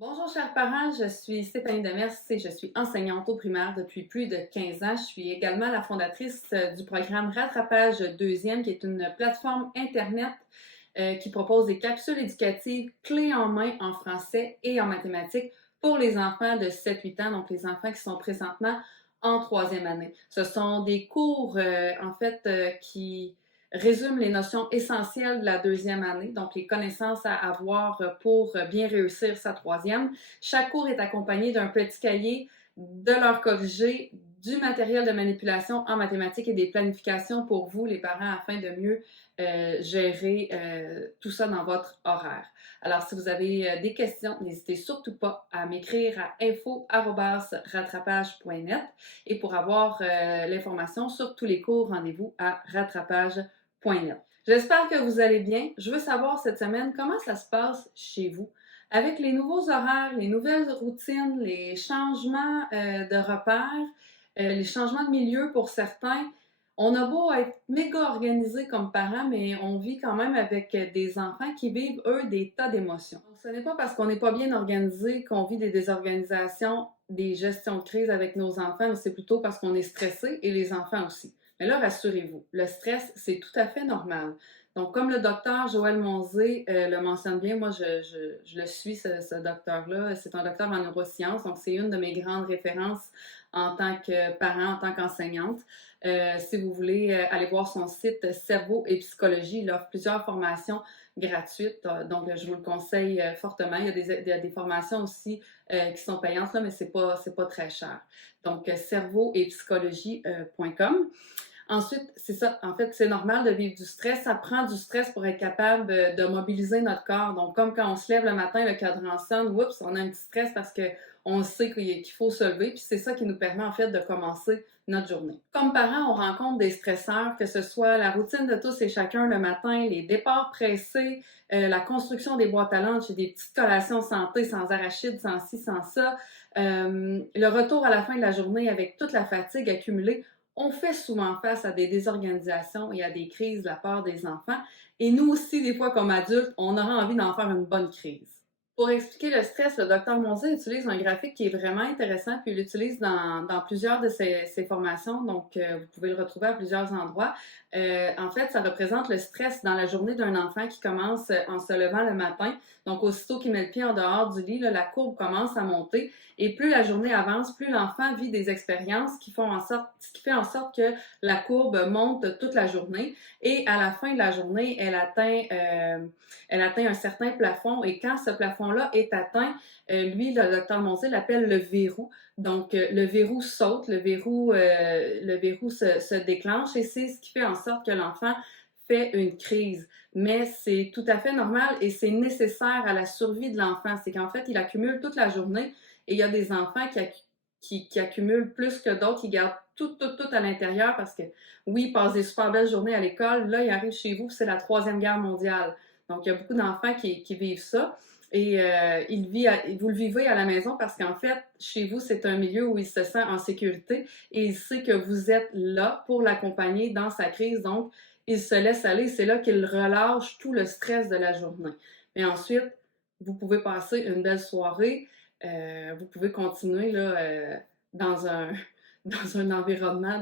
Bonjour chers parents, je suis Stéphanie Demers et je suis enseignante au primaire depuis plus de 15 ans. Je suis également la fondatrice du programme Rattrapage deuxième, qui est une plateforme Internet qui propose des capsules éducatives clés en main en français et en mathématiques pour les enfants de 7-8 ans, donc les enfants qui sont présentement en troisième année. Ce sont des cours qui résument les notions essentielles de la deuxième année, donc les connaissances à avoir pour bien réussir sa troisième. Chaque cours est accompagné d'un petit cahier, de leur corriger, du matériel de manipulation en mathématiques et des planifications pour vous, les parents, afin de mieux gérer tout ça dans votre horaire. Alors, si vous avez des questions, n'hésitez surtout pas à m'écrire à info@rattrapage.net et pour avoir l'information sur tous les cours, rendez-vous à rattrapage.net. J'espère que vous allez bien. Je veux savoir cette semaine comment ça se passe chez vous. Avec les nouveaux horaires, les nouvelles routines, les changements de repères, les changements de milieu pour certains, on a beau être méga organisé comme parents, mais on vit quand même avec des enfants qui vivent, eux, des tas d'émotions. Donc, ce n'est pas parce qu'on n'est pas bien organisé qu'on vit des désorganisations, des gestions de crise avec nos enfants, mais c'est plutôt parce qu'on est stressé et les enfants aussi. Mais là, rassurez-vous, le stress, c'est tout à fait normal. Donc, comme le docteur Joël Monzé le mentionne bien, moi, je le suis, ce docteur-là. C'est un docteur en neurosciences, donc c'est une de mes grandes références en tant que parent, en tant qu'enseignante. Si vous voulez aller voir son site Cerveau et Psychologie, il offre plusieurs formations gratuites, donc je vous le conseille fortement. Il y a des formations aussi qui sont payantes, là, mais c'est pas très cher. Donc, cerveau et psychologie.com. Ensuite, c'est ça. En fait, c'est normal de vivre du stress. Ça prend du stress pour être capable de mobiliser notre corps. Donc, comme quand on se lève le matin, le cadran sonne, oups, on a un petit stress parce que on sait qu'il faut se lever. Puis c'est ça qui nous permet en fait de commencer notre journée. Comme parents, on rencontre des stresseurs, que ce soit la routine de tous et chacun le matin, les départs pressés, la construction des boîtes à lunch et des petites collations santé sans arachides, sans ci, sans ça, le retour à la fin de la journée avec toute la fatigue accumulée. On fait souvent face à des désorganisations et à des crises de la part des enfants. Et nous aussi, des fois, comme adultes, on aura envie d'en faire une bonne crise. Pour expliquer le stress, le docteur Monzé utilise un graphique qui est vraiment intéressant, puis il l'utilise dans plusieurs de ses formations, donc vous pouvez le retrouver à plusieurs endroits. En fait, ça représente le stress dans la journée d'un enfant qui commence en se levant le matin. Donc, aussitôt qu'il met le pied en dehors du lit, là, la courbe commence à monter. Et plus la journée avance, plus l'enfant vit des expériences qui fait en sorte que la courbe monte toute la journée. Et à la fin de la journée, elle atteint un certain plafond. Et quand ce plafond-là est atteint, lui, le docteur Monzé l'appelle le verrou. Donc, le verrou saute, le verrou se déclenche et c'est ce qui fait en sorte que l'enfant fait une crise. Mais c'est tout à fait normal et c'est nécessaire à la survie de l'enfant. C'est qu'en fait, il accumule toute la journée et il y a des enfants qui accumulent plus que d'autres, qui gardent tout à l'intérieur parce que, oui, ils passent des super belles journées à l'école. Là, ils arrivent chez vous, c'est la Troisième Guerre mondiale. Donc, il y a beaucoup d'enfants qui vivent ça. Et vous le vivez à la maison parce qu'en fait, chez vous, c'est un milieu où il se sent en sécurité et il sait que vous êtes là pour l'accompagner dans sa crise. Donc, il se laisse aller. C'est là qu'il relâche tout le stress de la journée. Mais ensuite, vous pouvez passer une belle soirée. Vous pouvez continuer là, dans un, dans un environnement,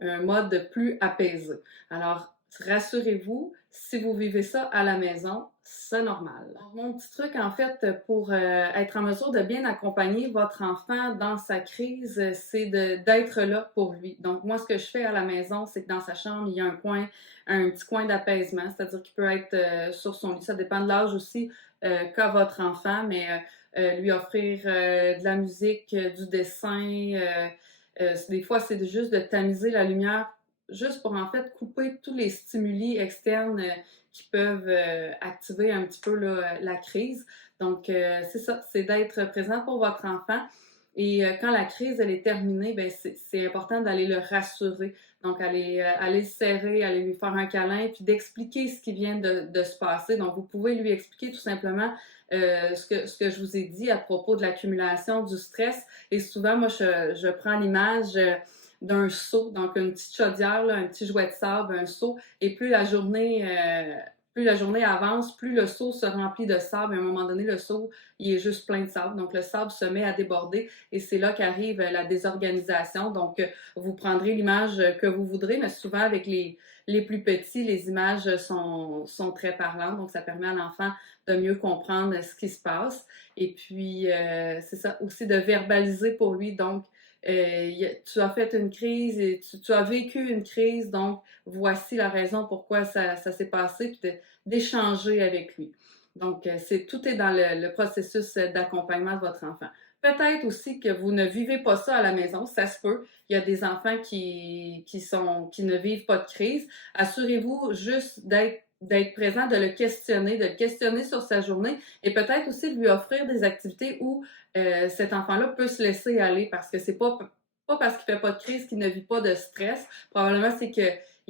un mode plus apaisé. Alors, rassurez-vous, si vous vivez ça à la maison, c'est normal. Mon petit truc, en fait, pour être en mesure de bien accompagner votre enfant dans sa crise, c'est d'être là pour lui. Donc, moi, ce que je fais à la maison, c'est que dans sa chambre, il y a un petit coin d'apaisement, c'est-à-dire qu'il peut être sur son lit. Ça dépend de l'âge aussi qu'a votre enfant, mais lui offrir de la musique, du dessin. Des fois, c'est juste de tamiser la lumière, juste pour en fait couper tous les stimuli externes qui peuvent activer un petit peu là, la crise. Donc, c'est ça, c'est d'être présent pour votre enfant. Et quand la crise elle est terminée, ben c'est important d'aller le rassurer. Donc, aller le serrer, aller lui faire un câlin, puis d'expliquer ce qui vient de se passer. Donc, vous pouvez lui expliquer tout simplement ce que je vous ai dit à propos de l'accumulation du stress. Et souvent, moi, je prends l'image d'un seau, donc une petite chaudière, là, un petit jouet de sable, un seau. Et plus la journée plus la journée avance, plus le seau se remplit de sable. À un moment donné, le seau, il est juste plein de sable. Donc, le sable se met à déborder et c'est là qu'arrive la désorganisation. Donc, vous prendrez l'image que vous voudrez, mais souvent avec les plus petits, les images sont très parlantes. Donc, ça permet à l'enfant de mieux comprendre ce qui se passe. Et puis, c'est ça aussi de verbaliser pour lui. Donc, tu as fait une crise et tu as vécu une crise, donc voici la raison pourquoi ça s'est passé, puis d'échanger avec lui. Donc, tout est dans le processus d'accompagnement de votre enfant. Peut-être aussi que vous ne vivez pas ça à la maison, ça se peut. Il y a des enfants qui ne vivent pas de crise. Assurez-vous juste d'être présent, de le questionner sur sa journée et peut-être aussi de lui offrir des activités où cet enfant-là peut se laisser aller parce que c'est pas parce qu'il fait pas de crise qu'il ne vit pas de stress. Probablement, c'est que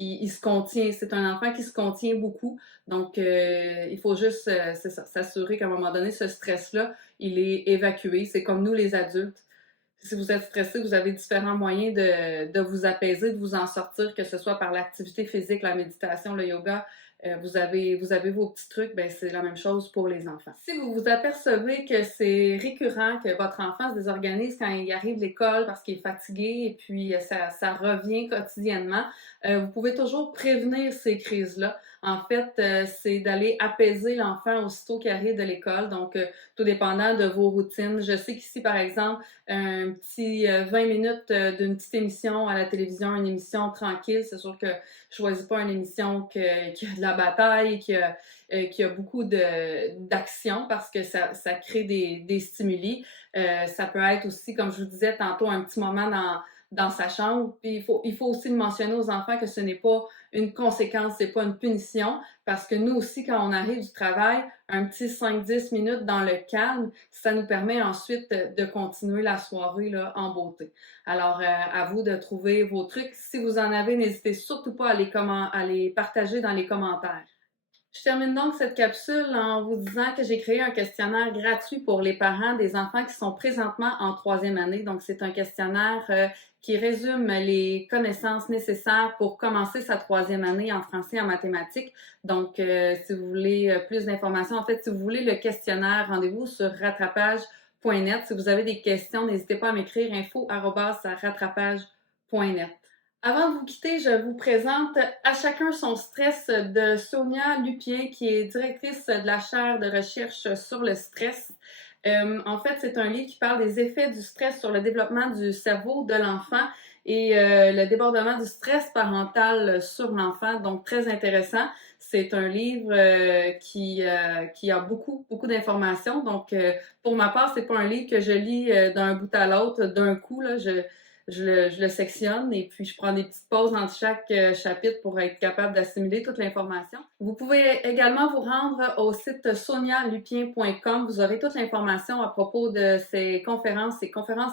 il se contient. C'est un enfant qui se contient beaucoup. Donc, il faut juste s'assurer qu'à un moment donné, ce stress-là, il est évacué. C'est comme nous, les adultes. Si vous êtes stressé, vous avez différents moyens de vous apaiser, de vous en sortir, que ce soit par l'activité physique, la méditation, le yoga. Vous avez vos petits trucs, ben c'est la même chose pour les enfants. Si vous vous apercevez que c'est récurrent, que votre enfant se désorganise quand il arrive de l'école parce qu'il est fatigué et puis ça revient quotidiennement, vous pouvez toujours prévenir ces crises-là. En fait, c'est d'aller apaiser l'enfant aussitôt qu'il arrive de l'école. Donc, tout dépendant de vos routines. Je sais qu'ici, par exemple, un petit 20 minutes d'une petite émission à la télévision, une émission tranquille. C'est sûr que je choisis pas une émission qui a de la bataille, qui a beaucoup d'action parce que ça crée des stimuli. Ça peut être aussi, comme je vous disais tantôt, un petit moment dans sa chambre. Puis il faut aussi le mentionner aux enfants que ce n'est pas une conséquence, c'est pas une punition, parce que nous aussi, quand on arrive du travail, un petit 5-10 minutes dans le calme, ça nous permet ensuite de continuer la soirée là, en beauté. Alors, à vous de trouver vos trucs. Si vous en avez, n'hésitez surtout pas à les partager dans les commentaires. Je termine donc cette capsule en vous disant que j'ai créé un questionnaire gratuit pour les parents des enfants qui sont présentement en troisième année. Donc, c'est un questionnaire qui résume les connaissances nécessaires pour commencer sa troisième année en français et en mathématiques. Donc, si vous voulez plus d'informations, en fait, si vous voulez le questionnaire, rendez-vous sur rattrapage.net. Si vous avez des questions, n'hésitez pas à m'écrire info@rattrapage.net. Avant de vous quitter, je vous présente À chacun son stress de Sonia Lupien, qui est directrice de la chaire de recherche sur le stress. En fait, c'est un livre qui parle des effets du stress sur le développement du cerveau de l'enfant et le débordement du stress parental sur l'enfant. Donc, très intéressant. C'est un livre qui a beaucoup, beaucoup d'informations. Donc, pour ma part, c'est pas un livre que je lis d'un bout à l'autre d'un coup. Là, je le sectionne et puis je prends des petites pauses entre chaque chapitre pour être capable d'assimiler toute l'information. Vous pouvez également vous rendre au site sonialupien.com. Vous aurez toute l'information à propos de ces conférences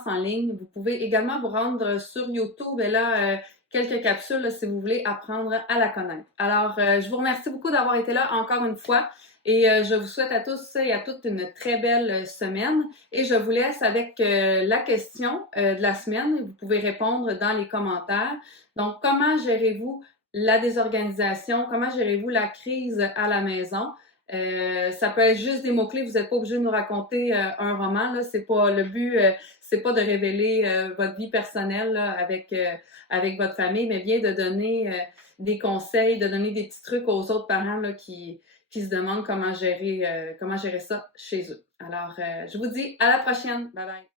en ligne. Vous pouvez également vous rendre sur YouTube et là, quelques capsules là, si vous voulez apprendre à la connaître. Alors, je vous remercie beaucoup d'avoir été là encore une fois. Et je vous souhaite à tous et à toutes une très belle semaine. Et je vous laisse avec la question de la semaine. Vous pouvez répondre dans les commentaires. Donc, comment gérez-vous la désorganisation? Comment gérez-vous la crise à la maison? Ça peut être juste des mots-clés. Vous n'êtes pas obligé de nous raconter un roman. Là. C'est pas le but. C'est pas de révéler votre vie personnelle là, avec votre famille, mais bien de donner des conseils, de donner des petits trucs aux autres parents là, qui se demandent comment gérer ça chez eux. Alors, je vous dis à la prochaine. Bye bye.